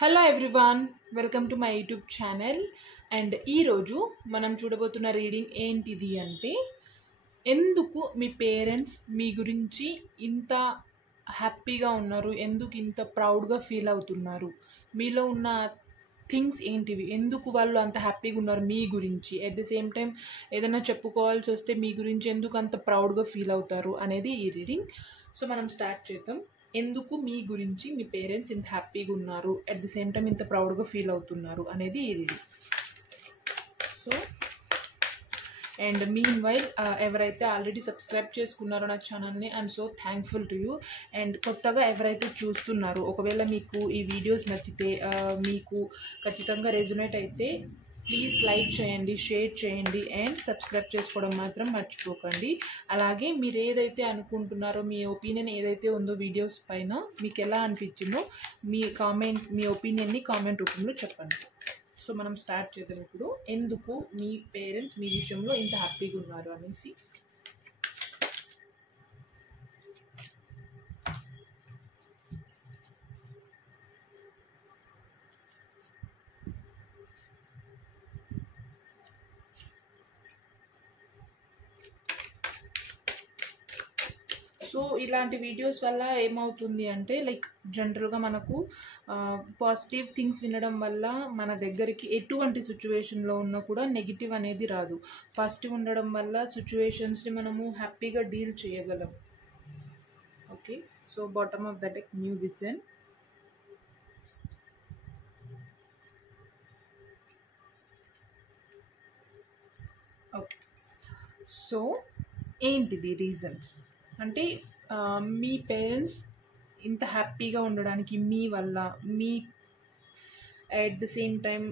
Hello everyone, welcome to my YouTube channel. And ఈరోజు మనం చూడబోతున్న reading ఏంటిది అంటే, ఎందుకు మీ పేరెంట్స్ మీ గురించి ఇంత హ్యాపీగా ఉన్నారు, ఎందుకు ఇంత ప్రౌడ్గా ఫీల్ అవుతున్నారు, మీలో ఉన్న థింగ్స్ ఏంటివి, ఎందుకు వాళ్ళు అంత హ్యాపీగా ఉన్నారు మీ గురించి. అట్ ది సేమ్ టైం ఏదైనా చెప్పుకోవాల్సి వస్తే మీ గురించి ఎందుకు అంత ప్రౌడ్గా ఫీల్ అవుతారు అనేది ఈ రీడింగ్. సో మనం స్టార్ట్ చేద్దాం. ఎందుకు మీ గురించి మీ పేరెంట్స్ ఇంత హ్యాపీగా ఉన్నారు, అట్ ది సేమ్ టైం ఇంత ప్రౌడ్గా ఫీల్ అవుతున్నారు అనేది ఈ reading. So and mean while ఎవరైతే ఆల్రెడీ సబ్స్క్రైబ్ చేసుకున్నారో నా ఛానల్ని, I'm so thankful to you. And కొత్తగా ఎవరైతే చూస్తున్నారో, ఒకవేళ మీకు ఈ వీడియోస్ నచ్చితే, మీకు ఖచ్చితంగా రెజొనేట్ అయితే ప్లీజ్ లైక్ చేయండి, షేర్ చేయండి అండ్ సబ్స్క్రైబ్ చేసుకోవడం మాత్రం మర్చిపోకండి. అలాగే మీరు ఏదైతే అనుకుంటున్నారో, మీ ఒపీనియన్ ఏదైతే ఉందో వీడియోస్ పైన మీకు ఎలా అనిపించిందో మీ ఒపీనియన్ని కామెంట్ రూపంలో చెప్పండి. సో మనం స్టార్ట్ చేద్దాం ఇప్పుడు. ఎందుకు మీ పేరెంట్స్ మీ విషయంలో ఇంత హ్యాపీగా ఉన్నారు అనేసి. సో ఇలాంటి వీడియోస్ వల్ల ఏమవుతుంది అంటే, లైక్ జనరల్గా మనకు పాజిటివ్ థింగ్స్ వినడం వల్ల మన దగ్గరికి ఎటువంటి సిచ్యువేషన్లో ఉన్నా కూడా నెగిటివ్ అనేది రాదు. పాజిటివ్ ఉండడం వల్ల సిచ్యువేషన్స్ని మనము హ్యాపీగా డీల్ చేయగలం. Okay, so bottom of the deck new vision. Okay, so ఏంటిది రీజన్స్ అంటే, మీ పేరెంట్స్ ఇంత హ్యాపీగా ఉండడానికి మీ వల్ల, me at the same time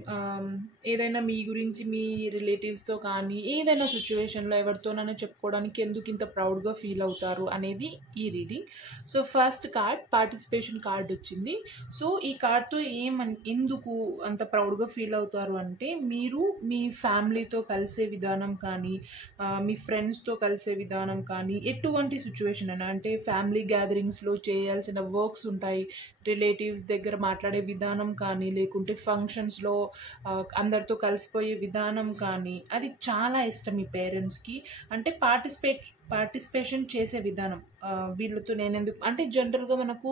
ఏదైనా మీ గురించి మీ రిలేటివ్స్తో కానీ ఏదైనా సిచ్యువేషన్లో ఎవరితోనైనా చెప్పుకోవడానికి ఎందుకు ఇంత ప్రౌడ్గా ఫీల్ అవుతారు అనేది ఈ reading. So first card participation card వచ్చింది. సో ఈ కార్డ్తో ఎందుకు అంత ప్రౌడ్గా ఫీల్ అవుతారు అంటే, మీరు మీ ఫ్యామిలీతో కలిసే విధానం కానీ, మీ ఫ్రెండ్స్తో కలిసే విధానం కానీ, ఎటువంటి సిచ్యువేషన్ అయినా, అంటే ఫ్యామిలీ గ్యాదరింగ్స్లో చేయాల్సిన వర్క్స్ ఉంటాయి, రిలేటివ్స్ దగ్గర మాట్లాడే విధానం కానీ, లేకుంటే ఫంక్షన్స్లో అందరితో కలిసిపోయే విధానం కానీ, అది చాలా ఇష్టం మీ పేరెంట్స్కి. అంటే పార్టిసిపేషన్ చేసే విధానం. వీళ్ళతో నేనెందుకు అంటే, జనరల్గా మనకు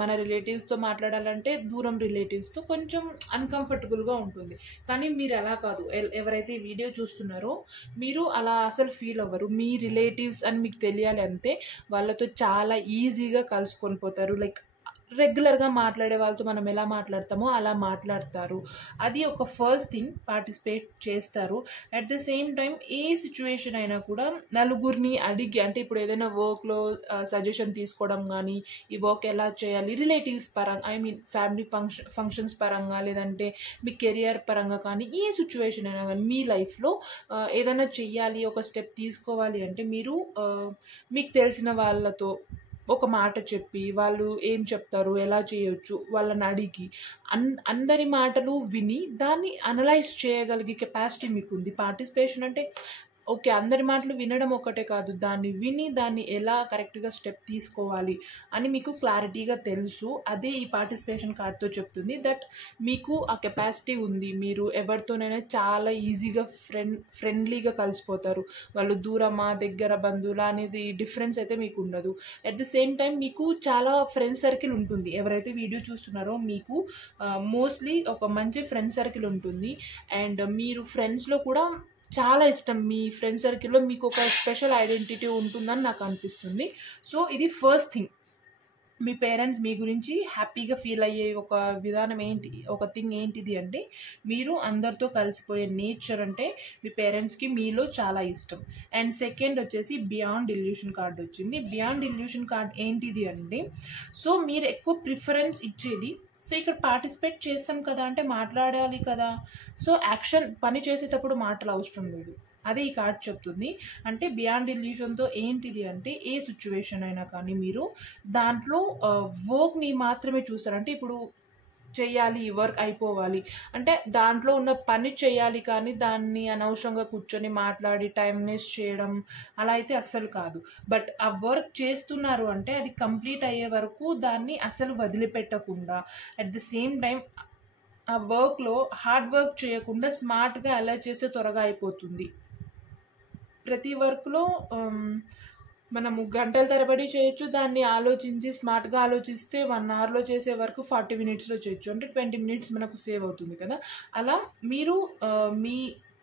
మన రిలేటివ్స్తో మాట్లాడాలంటే దూరం రిలేటివ్స్తో కొంచెం అన్కంఫర్టబుల్గా ఉంటుంది. కానీ మీరు అలా కాదు. ఎవరైతే వీడియో చూస్తున్నారో మీరు అలా అసలు ఫీల్ అవ్వరు. మీ రిలేటివ్స్ అని మీకు తెలియాలి అంతే. వాళ్ళతో చాలా ఈజీగా కలుసుకొని పోతారు. లైక్ రెగ్యులర్గా మాట్లాడే వాళ్ళతో మనం ఎలా మాట్లాడతామో అలా మాట్లాడతారు. అది ఒక ఫస్ట్ థింగ్, పార్టిసిపేట్ చేస్తారు. At the same time A situation అయినా కూడా నలుగురిని అడిగి, అంటే ఇప్పుడు ఏదైనా వర్క్లో సజెషన్ తీసుకోవడం కానీ, ఈ వర్క్ ఎలా చేయాలి రిలేటివ్స్ పరంగా, ఐ మీన్ ఫ్యామిలీ ఫంక్షన్స్ పరంగా, లేదంటే మీ కెరియర్ పరంగా కానీ, ఏ సిచ్యువేషన్ అయినా కానీ మీ లైఫ్లో ఏదైనా చెయ్యాలి, ఒక స్టెప్ తీసుకోవాలి అంటే మీరు మీకు తెలిసిన వాళ్ళతో ఒక మాట చెప్పి, వాళ్ళు ఏం చెప్తారు, ఎలా చేయొచ్చు వాళ్ళని అడిగి, అందరి మాటలు విని దాన్ని అనలైజ్ చేయగలిగే కెపాసిటీ మీకు ఉంది. పార్టిసిపేషన్ అంటే ఓకే, అందరి మాటలు వినడం ఒకటే కాదు, దాన్ని విని దాన్ని ఎలా కరెక్ట్గా స్టెప్ తీసుకోవాలి అని మీకు క్లారిటీగా తెలుసు. అదే ఈ పార్టిసిపేషన్ కార్డ్తో చెప్తుంది, దట్ మీకు ఆ కెపాసిటీ ఉంది. మీరు ఎవరితోనైనా చాలా ఈజీగా ఫ్రెండ్లీగా కలిసిపోతారు. వాళ్ళు దూరమా దగ్గర బంధువులా అనేది డిఫరెన్స్ అయితే మీకు ఉండదు. అట్ ద సేమ్ టైం మీకు చాలా ఫ్రెండ్ సర్కిల్ ఉంటుంది. ఎవరైతే వీడియో చూస్తున్నారో మీకు మోస్ట్లీ ఒక మంచి ఫ్రెండ్ సర్కిల్ ఉంటుంది. అండ్ మీరు ఫ్రెండ్స్లో కూడా చాలా ఇష్టం, మీ ఫ్రెండ్ సర్కిల్లో మీకు ఒక స్పెషల్ ఐడెంటిటీ ఉంటుందని నాకు అనిపిస్తుంది. సో ఇది ఫస్ట్ థింగ్. మీ పేరెంట్స్ మీ గురించి హ్యాపీగా ఫీల్ అయ్యే ఒక విధానం ఒక థింగ్ ఏంటిది అంటే, మీరు అందరితో కలిసిపోయే నేచర్ అంటే మీ పేరెంట్స్కి మీలో చాలా ఇష్టం. అండ్ సెకండ్ వచ్చేసి బియాండ్ ఇల్యూషన్ కార్డ్ వచ్చింది. బియాండ్ ఇల్యూషన్ కార్డ్ ఏంటిది అంటే, సో మీరు ఎక్కువ ప్రిఫరెన్స్ ఇచ్చేది, సో ఇక్కడ పార్టిసిపేట్ చేస్తాం కదా అంటే మాట్లాడాలి కదా, సో యాక్షన్ పని చేసేటప్పుడు మాటలు అవసరం లేదు, అదే ఈ కార్డ్ చెప్తుంది. అంటే బియాండ్ ఇల్యూషన్తో ఏంటిది అంటే, ఏ సిచ్యువేషన్ అయినా కానీ మీరు దాంట్లో వర్క్ని మాత్రమే చూస్తారు. అంటే ఇప్పుడు చెయ్యాలి, ఈ వర్క్ అయిపోవాలి అంటే దాంట్లో ఉన్న పని చేయాలి, కానీ దాన్ని అనవసరంగా కూర్చొని మాట్లాడి టైం వేస్ట్ చేయడం అలా అయితే అస్సలు కాదు. బట్ ఆ వర్క్ చేస్తున్నారు అంటే అది కంప్లీట్ అయ్యే వరకు దాన్ని అసలు వదిలిపెట్టకుండా, అట్ ద సేమ్ టైం ఆ వర్క్లో హార్డ్ వర్క్ చేయకుండా స్మార్ట్గా ఎలా చేస్తే త్వరగా అయిపోతుంది. ప్రతి వర్క్లో మనము గంటల తరబడి చేయొచ్చు, దాన్ని ఆలోచించి స్మార్ట్గా ఆలోచిస్తే 1 అవర్లో చేసే వర్క్ 40 మినిట్స్లో చేయొచ్చు, అంటే 20 మినిట్స్ మనకు సేవ్ అవుతుంది కదా. అలా మీరు మీ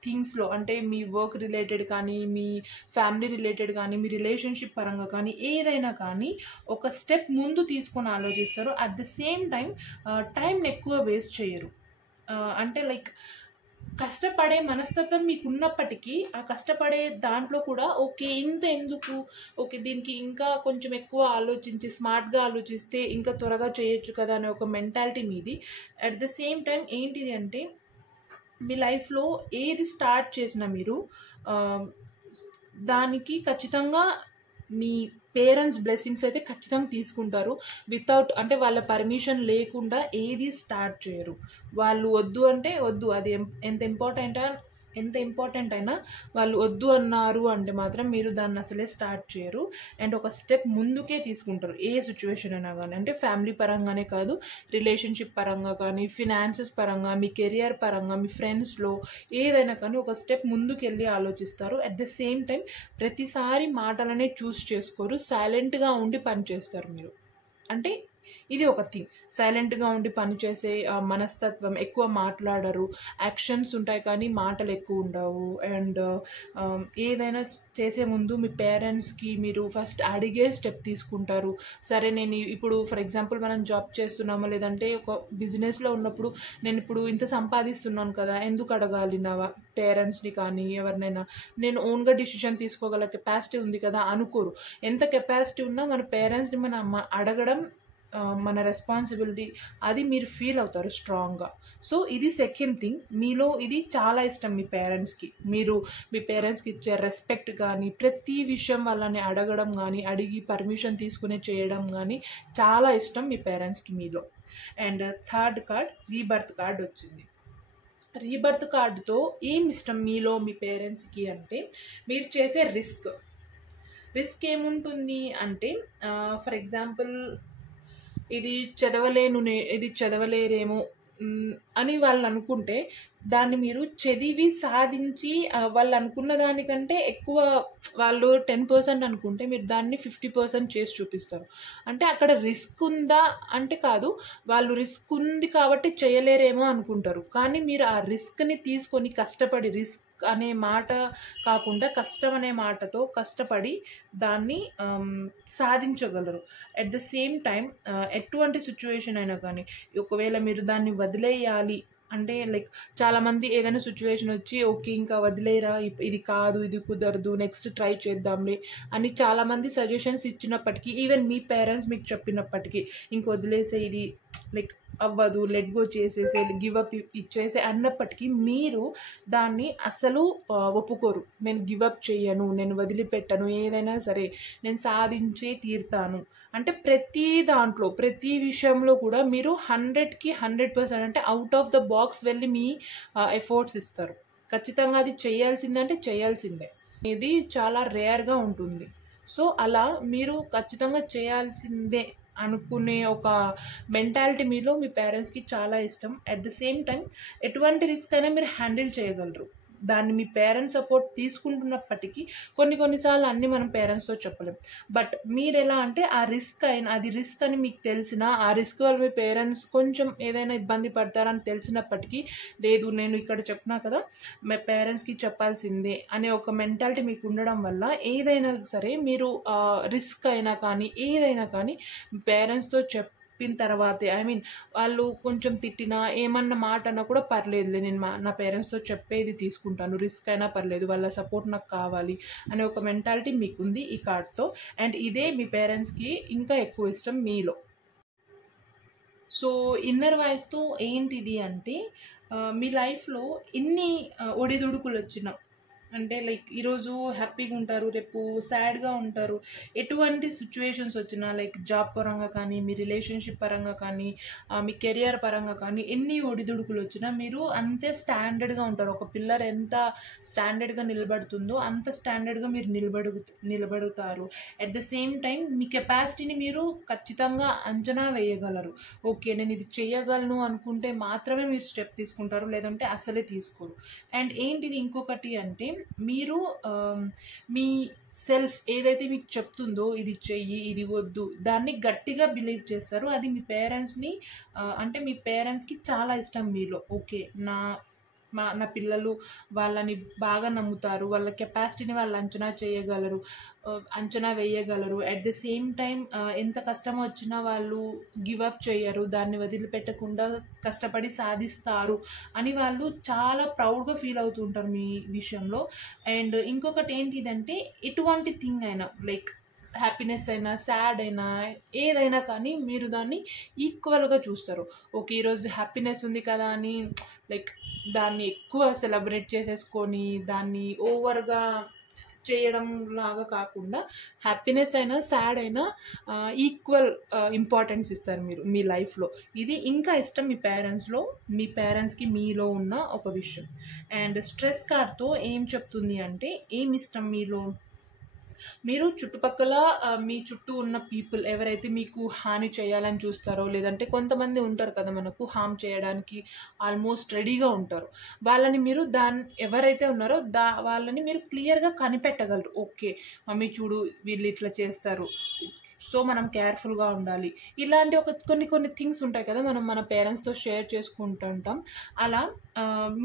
థింగ్స్లో అంటే మీ వర్క్ రిలేటెడ్ కానీ, మీ ఫ్యామిలీ రిలేటెడ్ కానీ, మీ రిలేషన్షిప్ పరంగా కానీ ఏదైనా కానీ ఒక స్టెప్ ముందు తీసుకొని ఆలోచిస్తారు. అట్ ద సేమ్ టైంని ఎక్కువ వేస్ట్ చేయరు. అంటే లైక్ కష్టపడే మనస్తత్వం మీకు ఉన్నప్పటికీ ఆ కష్టపడే దాంట్లో కూడా ఓకే ఇంత ఎందుకు, ఓకే దీనికి ఇంకా కొంచెం ఎక్కువ ఆలోచించి స్మార్ట్గా ఆలోచిస్తే ఇంకా త్వరగా చేయొచ్చు కదా అనే ఒక మెంటాలిటీ మీది. అట్ ద సేమ్ టైం ఏంటిది అంటే మీ లైఫ్లో ఏది స్టార్ట్ చేసినా మీరు దానికి ఖచ్చితంగా మీ పేరెంట్స్ బ్లెస్సింగ్స్ అయితే ఖచ్చితంగా తీసుకుంటారు. వితౌట్ అంటే వాళ్ళ పర్మిషన్ లేకుండా ఏది స్టార్ట్ చేయరు. వాళ్ళు వద్దు అంటే వద్దు, అది ఎంత ఇంపార్టెంట్ అయినా వాళ్ళు వద్దు అన్నారు అంటే మాత్రం మీరు దాన్ని అసలే స్టార్ట్ చేయరు. అండ్ ఒక స్టెప్ ముందుకే తీసుకుంటారు ఏ సిచ్యువేషన్ అయినా కానీ. అంటే ఫ్యామిలీ పరంగానే కాదు, రిలేషన్షిప్ పరంగా కానీ, ఫినాన్సెస్ పరంగా, మీ కెరియర్ పరంగా, మీ ఫ్రెండ్స్లో ఏదైనా కానీ ఒక స్టెప్ ముందుకు వెళ్ళి ఆలోచిస్తారు. అట్ ద సేమ్ టైం ప్రతిసారి మాటలనే చూస్ చేసుకోరు, సైలెంట్గా ఉండి పని చేస్తారు మీరు. అంటే ఇది ఒక థింగ్, సైలెంట్గా ఉండి పనిచేసే మనస్తత్వం, ఎక్కువ మాట్లాడరు, యాక్షన్స్ ఉంటాయి కానీ మాటలు ఎక్కువ ఉండవు. అండ్ ఏదైనా చేసే ముందు మీ పేరెంట్స్కి మీరు ఫస్ట్ అడిగే స్టెప్ తీసుకుంటారు. సరే నేను ఇప్పుడు ఫర్ ఎగ్జాంపుల్ మనం జాబ్ చేస్తున్నాము, లేదంటే ఒక బిజినెస్లో ఉన్నప్పుడు నేను ఇప్పుడు ఇంత సంపాదిస్తున్నాను కదా, ఎందుకు అడగాలి నా పేరెంట్స్ని కానీ ఎవరినైనా, నేను ఓన్గా డిసిషన్ తీసుకోగల కెపాసిటీ ఉంది కదా అనుకోరు. ఎంత కెపాసిటీ ఉన్నా మన పేరెంట్స్ని మనం అడగడం మన రెస్పాన్సిబిలిటీ, అది మీరు ఫీల్ అవుతారు స్ట్రాంగ్గా. సో ఇది సెకండ్ థింగ్, మీలో ఇది చాలా ఇష్టం మీ పేరెంట్స్కి. మీరు మీ పేరెంట్స్కి ఇచ్చే రెస్పెక్ట్ కానీ, ప్రతి విషయం వాళ్ళని అడగడం కానీ, అడిగి పర్మిషన్ తీసుకునే చేయడం కానీ చాలా ఇష్టం మీ పేరెంట్స్కి మీలో. And third card rebirth card వచ్చింది. రీబర్త్ కార్డుతో ఏం ఇష్టం మీలో మీ పేరెంట్స్కి అంటే మీరు చేసే రిస్క్ ఏముంటుంది అంటే ఫర్ ఎగ్జాంపుల్ ఇది చదవలేరేమో అని వాళ్ళు అనుకుంటే దాన్ని మీరు చదివి సాధించి వాళ్ళు అనుకున్న దానికంటే ఎక్కువ, వాళ్ళు 10% అనుకుంటే మీరు దాన్ని 50% చేసి చూపిస్తారు. అంటే అక్కడ రిస్క్ ఉందా అంటే కాదు, వాళ్ళు రిస్క్ ఉంది కాబట్టి చేయలేరేమో అనుకుంటారు. కానీ మీరు ఆ రిస్క్ని తీసుకొని కష్టపడి, రిస్క్ అనే మాట కాకుండా కష్టం అనే మాటతో కష్టపడి దాన్ని సాధించగలరు. అట్ ద సేమ్ టైం ఎటువంటి సిచ్యువేషన్ అయినా కానీ ఒకవేళ మీరు దాన్ని వదిలేయాలి అంటే లైక్ చాలామంది ఏదైనా సిచ్యువేషన్ వచ్చి ఓకే ఇంకా వదిలేరా, ఇది కాదు, ఇది కుదరదు, నెక్స్ట్ ట్రై చేద్దాంలే అని చాలామంది సజెషన్స్ ఇచ్చినప్పటికీ, ఈవెన్ మీ పేరెంట్స్ మీకు చెప్పినప్పటికీ ఇంక వదిలేసే, ఇది లైక్ అవ్వదు, లెట్ గో చేసేసే, గివ్ అప్ ఇచ్చేసే అన్నప్పటికీ మీరు దాన్ని అసలు ఒప్పుకోరు. నేను గివ్ అప్ చేయను, నేను వదిలిపెట్టను, ఏదైనా సరే నేను సాధించే తీరుతాను. అంటే ప్రతి దాంట్లో ప్రతి విషయంలో కూడా మీరు 100కి 100% అంటే అవుట్ ఆఫ్ ద బాక్స్ వెళ్ళి మీ ఎఫర్ట్స్ ఇస్తారు. ఖచ్చితంగా అది చేయాల్సిందంటే చేయాల్సిందే, ఇది చాలా రేర్గా ఉంటుంది. సో అలా మీరు ఖచ్చితంగా చేయాల్సిందే అనుకునే ఒక మెంటాలిటీ మీలో మీ పేరెంట్స్కి చాలా ఇష్టం. అట్ ద సేమ్ టైం ఎటువంటి రిస్క్ అయినా మీరు హ్యాండిల్ చేయగలరు. దాన్ని మీ పేరెంట్స్ సపోర్ట్ తీసుకుంటున్నప్పటికీ కొన్నిసార్లు అన్నీ మనం పేరెంట్స్తో చెప్పలేం. బట్ మీరు ఎలా అంటే అది రిస్క్ అని మీకు తెలిసినా, ఆ రిస్క్ వల్ల మీ పేరెంట్స్ కొంచెం ఏదైనా ఇబ్బంది పడతారని తెలిసినప్పటికీ, లేదు నేను ఇక్కడ చెప్పినా కదా మీ పేరెంట్స్కి చెప్పాల్సిందే అనే ఒక మెంటాలిటీ మీకు ఉండడం వల్ల ఏదైనా సరే మీరు రిస్క్ అయినా కానీ ఏదైనా కానీ పేరెంట్స్తో చెప్పిన తర్వాతే, వాళ్ళు కొంచెం తిట్టినా ఏమన్నా మాట అన్నా కూడా పర్లేదులే, నేను నా పేరెంట్స్తో చెప్పేది తీసుకుంటాను, రిస్క్ అయినా పర్లేదు, వాళ్ళ సపోర్ట్ నాకు కావాలి అనే ఒక మెంటాలిటీ మీకుంది ఈ కార్డ్తో. అండ్ ఇదే మీ పేరెంట్స్కి ఇంకా ఎక్కువ ఇష్టం మీలో. సో ఇన్నర్ వాయిస్తో ఏంటిది అంటే మీ లైఫ్లో ఎన్ని ఒడిదుడుకులు వచ్చినా, అంటే లైక్ ఈరోజు హ్యాపీగా ఉంటారు, రేపు సాడ్గా ఉంటారు. ఎటువంటి సిచ్యువేషన్స్ వచ్చినా లైక్ జాబ్ పరంగా కానీ, మీ రిలేషన్షిప్ పరంగా కానీ, మీ కెరియర్ పరంగా కానీ ఎన్ని ఒడిదుడుకులు వచ్చినా మీరు అంతే స్టాండర్డ్గా ఉంటారు. ఒక పిల్లర్ ఎంత స్టాండర్డ్గా నిలబడుతుందో అంత స్టాండర్డ్గా మీరు నిలబడుతారు. అట్ ద సేమ్ టైం మీ కెపాసిటీని మీరు ఖచ్చితంగా అంచనా వేయగలరు. ఓకే, నేను ఇది చేయగలను అనుకుంటే మాత్రమే మీరు స్టెప్ తీసుకుంటారు, లేదంటే అసలే తీసుకోరు. అండ్ ఏంటిది ఇంకొకటి అంటే మీరు మీ సెల్ఫ్ ఏదైతే మీకు చెప్తుందో ఇది చెయ్యి, ఇది వద్దు, దాన్ని గట్టిగా బిలీవ్ చేస్తారు. అది మీ పేరెంట్స్ని అంటే మీ పేరెంట్స్కి చాలా ఇష్టం మీలో. ఓకే, నా పిల్లలు వాళ్ళని బాగా నమ్ముతారు, వాళ్ళ కెపాసిటీని వాళ్ళు అంచనా వేయగలరు. అట్ ద సేమ్ టైం ఎంత కష్టం వచ్చినా వాళ్ళు గివ్ అప్ చేయరు, దాన్ని వదిలిపెట్టకుండా కష్టపడి సాధిస్తారు అని వాళ్ళు చాలా ప్రౌడ్గా ఫీల్ అవుతూ ఉంటారు మీ విషయంలో. అండ్ ఇంకొకటి ఏంటిదంటే ఎటువంటి థింగ్ అయినా లైక్ హ్యాపీనెస్ అయినా, సాడ్ అయినా, ఏదైనా కానీ మీరు దాన్ని ఈక్వల్గా చూస్తారు. ఓకే, ఈరోజు హ్యాపీనెస్ ఉంది కదా అని లైక్ దాన్ని ఎక్కువ సెలబ్రేట్ చేసేసుకొని దాన్ని ఓవర్గా చేయడం లాగా కాకుండా హ్యాపీనెస్ అయినా, సాడ్ అయినా ఈక్వల్ ఇంపార్టెన్స్ ఇస్తారు మీరు మీ లైఫ్లో. ఇది ఇంకా ఇష్టం మీ పేరెంట్స్కి మీలో ఉన్న ఒక విషయం. అండ్ స్ట్రెస్ కార్డ్తో ఏం చెప్తుంది అంటే ఏం ఇష్టం మీలో, మీరు చుట్టుపక్కల మీ చుట్టూ ఉన్న పీపుల్ ఎవరైతే మీకు హాని చేయాలని చూస్తారో, లేదంటే కొంతమంది ఉంటారు కదా మనకు హామ్ చేయడానికి ఆల్మోస్ట్ రెడీగా ఉంటారు, వాళ్ళని మీరు ఎవరైతే ఉన్నారో వాళ్ళని మీరు క్లియర్గా కనిపెట్టగలరు. ఓకే, మమ్మీ చూడు వీళ్ళు ఇట్లా చేస్తారు, సో మనం కేర్ఫుల్గా ఉండాలి. ఇలాంటి కొన్ని థింగ్స్ ఉంటాయి కదా, మనం మన పేరెంట్స్తో షేర్ చేసుకుంటుంటాం. అలా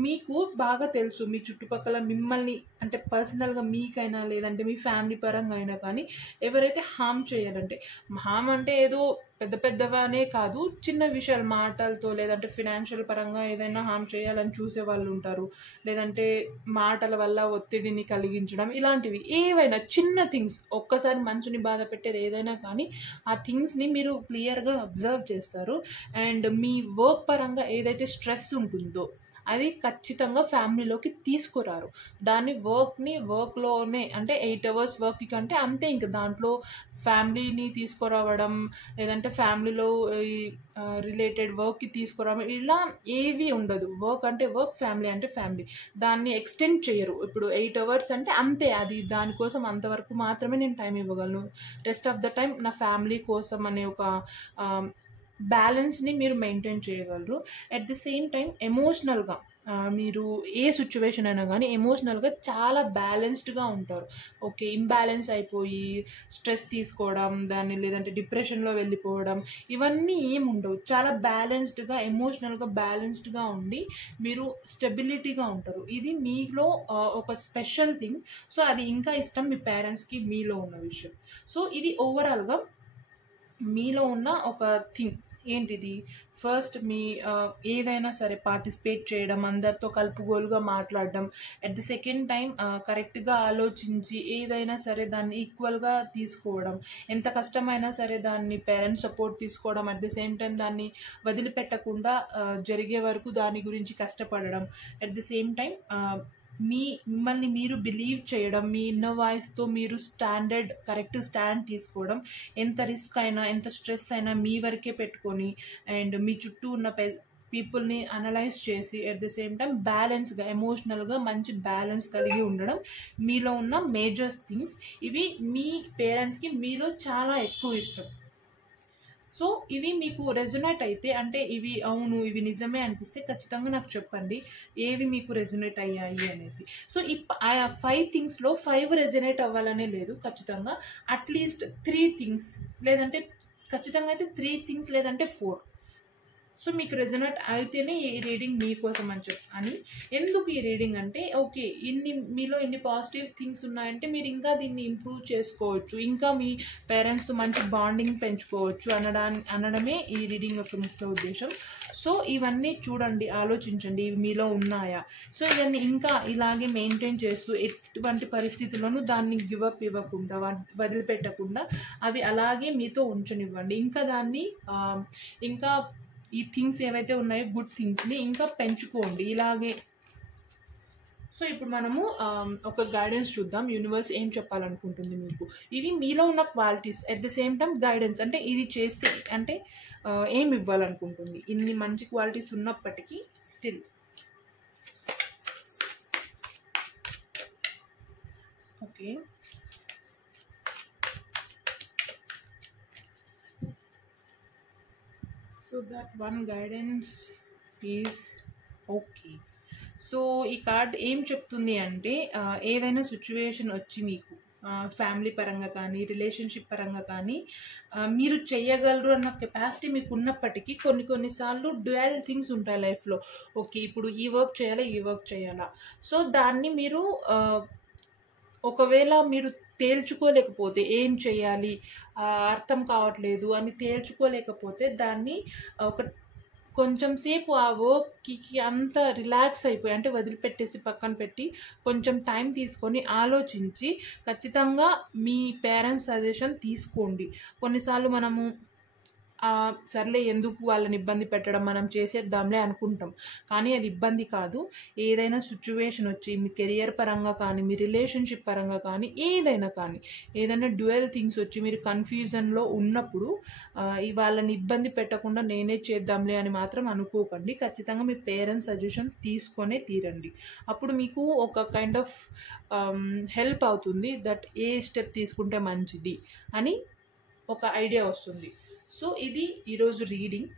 మీకు బాగా తెలుసు మీ చుట్టుపక్కల మిమ్మల్ని అంటే పర్సనల్గా మీకైనా, లేదంటే మీ ఫ్యామిలీ పరంగా అయినా కానీ ఎవరైతే హామ్ చేయాలంటే, హామ్ అంటే ఏదో పెద్దవానే కాదు, చిన్న విషయాలు మాటలతో, లేదంటే ఫినాన్షియల్ పరంగా ఏదైనా హామ్ చేయాలని చూసే వాళ్ళు ఉంటారు, లేదంటే మాటల వల్ల ఒత్తిడిని కలిగించడం, ఇలాంటివి ఏవైనా చిన్న థింగ్స్, ఒక్కసారి మనసుని బాధ పెట్టేది ఏదైనా కానీ ఆ థింగ్స్ని మీరు క్లియర్గా అబ్జర్వ్ చేస్తారు. అండ్ మీ వర్క్ పరంగా ఏదైతే స్ట్రెస్ ఉంటుందో అది ఖచ్చితంగా ఫ్యామిలీలోకి తీసుకురారు. దాన్ని వర్క్లోనే అంటే 8 hours వర్క్ కంటే అంతే, ఇంకా దాంట్లో ఫ్యామిలీని తీసుకురావడం, లేదంటే ఫ్యామిలీలో రిలేటెడ్ వర్క్కి తీసుకురావడం, ఇలా ఏవి ఉండదు. వర్క్ అంటే వర్క్, ఫ్యామిలీ అంటే ఫ్యామిలీ. దాన్ని ఎక్స్టెండ్ చేయరు. ఇప్పుడు 8 hours అంటే అంతే, అది దానికోసం అంతవరకు మాత్రమే నేను టైం ఇవ్వగలను, రెస్ట్ ఆఫ్ ద టైం నా ఫ్యామిలీ కోసం అనే ఒక బ్యాలెన్స్ని మీరు మెయింటైన్ చేయగలరు. అట్ ది సేమ్ టైం ఎమోషనల్గా మీరు ఏ సిచ్యువేషన్ అయినా కానీ ఎమోషనల్గా చాలా బ్యాలెన్స్డ్గా ఉంటారు. ఓకే, ఇంబ్యాలెన్స్ అయిపోయి స్ట్రెస్ తీసుకోవడం, లేదంటే డిప్రెషన్లో వెళ్ళిపోవడం, ఇవన్నీ ఏమి ఉండవు. చాలా బ్యాలెన్స్డ్గా, ఎమోషనల్గా బ్యాలెన్స్డ్గా ఉండి మీరు స్టెబిలిటీగా ఉంటారు. ఇది మీలో ఒక స్పెషల్ థింగ్. సో అది ఇంకా ఇష్టం మీ పేరెంట్స్కి మీలో ఉన్న విషయం. సో ఇది ఓవరాల్గా మీలో ఉన్న ఒక థింగ్. ఏంటిది? ఫస్ట్ మీ ఏదైనా సరే పార్టిసిపేట్ చేయడం, అందరితో కలుపుగోలుగా మాట్లాడడం, అట్ ది సెకండ్ టైం కరెక్ట్గా ఆలోచించి ఏదైనా సరే దాన్ని ఈక్వల్గా తీసుకోవడం, ఎంత కష్టమైనా సరే దాన్ని పేరెంట్స్ సపోర్ట్ తీసుకోవడం, అట్ ది సేమ్ టైం దాన్ని వదిలిపెట్టకుండా జరిగే వరకు దాని గురించి కష్టపడడం, అట్ ది సేమ్ టైం మిమ్మల్ని మీరు బిలీవ్ చేయడం, మీ ఇన్నర్ వాయిస్తో మీరు కరెక్ట్ స్టాండ్ తీసుకోవడం, ఎంత రిస్క్ అయినా, ఎంత స్ట్రెస్ అయినా మీ వరకే పెట్టుకొని అండ్ మీ చుట్టూ ఉన్న పీపుల్ని అనలైజ్ చేసి అట్ ది సేమ్ టైం బ్యాలెన్స్గా, ఎమోషనల్గా మంచి బ్యాలెన్స్ కలిగి ఉండడం మీలో ఉన్న మేజర్ థింగ్స్. ఇవి మీ పేరెంట్స్కి మీలో చాలా ఎక్కువ ఇష్టం. సో ఇవి మీకు రెజొనేట్ అయితే, అంటే ఇవి అవును ఇవి నిజమే అనిపిస్తే ఖచ్చితంగా నాకు చెప్పండి ఏవి మీకు రెజొనేట్ అయ్యాయి అనేసి. సో ఈ 5 థింగ్స్లో 5 రెజొనేట్ అవ్వాలనే లేదు, ఖచ్చితంగా అట్లీస్ట్ 3 థింగ్స్, లేదంటే ఖచ్చితంగా అయితే 3 థింగ్స్, లేదంటే 4. సో మీకు రెజొనేట్ అయితేనే ఈ రీడింగ్ మీకోసం అని. ఎందుకు ఈ రీడింగ్ అంటే, ఓకే మీలో ఇన్ని పాజిటివ్ థింగ్స్ ఉన్నాయంటే మీరు ఇంకా దీన్ని ఇంప్రూవ్ చేసుకోవచ్చు, ఇంకా మీ పేరెంట్స్తో మంచి బాండింగ్ పెంచుకోవచ్చు అనడమే ఈ రీడింగ్ యొక్క ముఖ్య ఉద్దేశం. సో ఇవన్నీ చూడండి, ఆలోచించండి, ఇవి మీలో ఉన్నాయా. సో ఇవన్నీ ఇంకా ఇలాగే మెయింటైన్ చేస్తూ ఎటువంటి పరిస్థితుల్లోనూ దాన్ని గివప్ ఇవ్వకుండా, వదిలిపెట్టకుండా అవి అలాగే మీతో ఉంచనివ్వండి. ఇంకా దాన్ని ఇంకా ఈ థింగ్స్ ఏవైతే ఉన్నాయో గుడ్ థింగ్స్ని ఇంకా పెంచుకోండి ఇలాగే. సో ఇప్పుడు మనము ఒక గైడెన్స్ చూద్దాం. యూనివర్స్ ఏం చెప్పాలనుకుంటుంది మీకు. ఇవి మీలో ఉన్న qualities, at the same time guidance, అంటే ఇది చేస్తే అంటే ఏం ఇవ్వాలనుకుంటుంది. ఇన్ని మంచి క్వాలిటీస్ ఉన్నప్పటికీ still. Okay, so that one guidance is okay. So ఈ కార్డ్ ఏం చెప్తుంది అంటే ఏదైనా సిచ్యువేషన్ వచ్చి మీకు ఫ్యామిలీ పరంగా కానీ రిలేషన్షిప్ పరంగా కానీ మీరు చేయగలరు అన్న కెపాసిటీ మీకు ఉన్నప్పటికీ కొన్నిసార్లు డ్యూయల్ థింగ్స్ ఉంటాయి లైఫ్లో. ఓకే, ఇప్పుడు ఈ వర్క్ చేయాలా, ఈ వర్క్ చేయాలా. సో దాన్ని మీరు ఒకవేళ మీరు తేల్చుకోలేకపోతే ఏం చేయాలి, అర్థం కావట్లేదు అని తేల్చుకోలేకపోతే దాన్ని ఒక కొంచెం సేపు ఆ వర్క్కి అంత రిలాక్స్ అయిపోయి, అంటే వదిలిపెట్టేసి పక్కన పెట్టి కొంచెం టైం తీసుకొని ఆలోచించి ఖచ్చితంగా మీ పేరెంట్స్ సజెషన్ తీసుకోండి. కొన్నిసార్లు మనము సర్లే ఎందుకు వాళ్ళని ఇబ్బంది పెట్టడం, మనం చేసేద్దాంలే అనుకుంటాం. కానీ అది ఇబ్బంది కాదు. ఏదైనా సిచ్యువేషన్ వచ్చి మీ కెరియర్ పరంగా కానీ మీ రిలేషన్షిప్ పరంగా కానీ ఏదైనా డ్యూయల్ థింగ్స్ వచ్చి మీరు కన్ఫ్యూజన్లో ఉన్నప్పుడు వాళ్ళని ఇబ్బంది పెట్టకుండా నేనే చేద్దాంలే అని మాత్రం అనుకోకండి. ఖచ్చితంగా మీ పేరెంట్స్ సజెషన్ తీసుకొనే తీరండి. అప్పుడు మీకు ఒక కైండ్ ఆఫ్ హెల్ప్ అవుతుంది, దట్ ఏ స్టెప్ తీసుకుంటే మంచిది అని ఒక ఐడియా వస్తుంది. సో ఇది ఈరోజు రీడింగ్.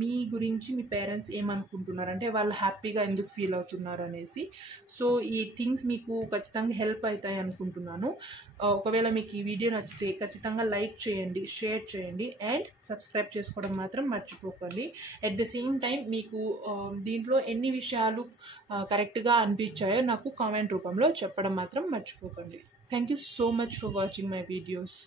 మీ గురించి మీ పేరెంట్స్ ఏమనుకుంటున్నారు, అంటే వాళ్ళు హ్యాపీగా ఎందుకు ఫీల్ అవుతున్నారు అనేసి. సో ఈ థింగ్స్ మీకు ఖచ్చితంగా హెల్ప్ అవుతాయి అనుకుంటున్నాను. ఒకవేళ మీకు ఈ వీడియో నచ్చితే ఖచ్చితంగా లైక్ చేయండి, షేర్ చేయండి అండ్ సబ్స్క్రైబ్ చేసుకోవడం మాత్రం మర్చిపోకండి. అట్ ద సేమ్ టైం మీకు దీంట్లో ఎన్ని విషయాలు కరెక్ట్గా అనిపించాయో నాకు కామెంట్ రూపంలో చెప్పడం మాత్రం మర్చిపోకండి. Thank you so much for watching my videos.